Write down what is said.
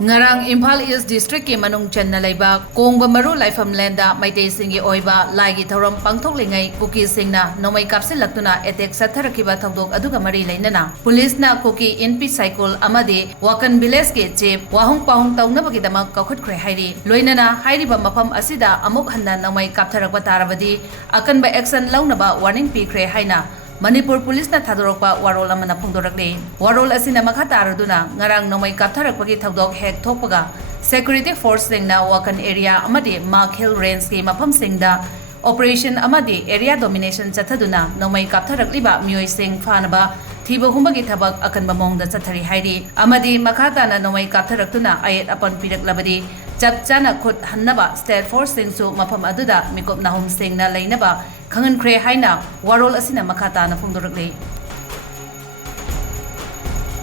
Ngarang Imphal East District ki manung channa laiba Kongba Maru Laiphamlenda Maitei singi oiba Laigi Thouram Pangthoklingei Kuki Singna Nongmei Kapsilakhare attack satharakiba thongdok aduga mari leinana police na Kuki NP cycle amadi Wakan village ke chief wahung pahung taunabagi damak kaukhatkhre hairi loinana hairiba mafam asida amuk hanna Nongmei kaptharakba tarabadi akanba action launaba warning pikre haina Manipur Police na thadorokpa warol amana phongdorakle warol asina makha taraduna ngarang Nongmei kaptharakpagi thawdok hek thokpaga security force singna Wakan area amadi Mark Hill range ki mafam singda operation amadi area domination chathaduna Nongmei kaptharakliba mioi sing phanaba thiba humbagi thabak akanba mongda chathari hairi amadi makha tana Nongmei kaptharaktuna ayet apan piraklabadi chap chana khut hannaba state force singsu mafam aduda mikop nahum singna leinaba Kangan Kre Haina, Warol Asina Makata na Phongdorakle.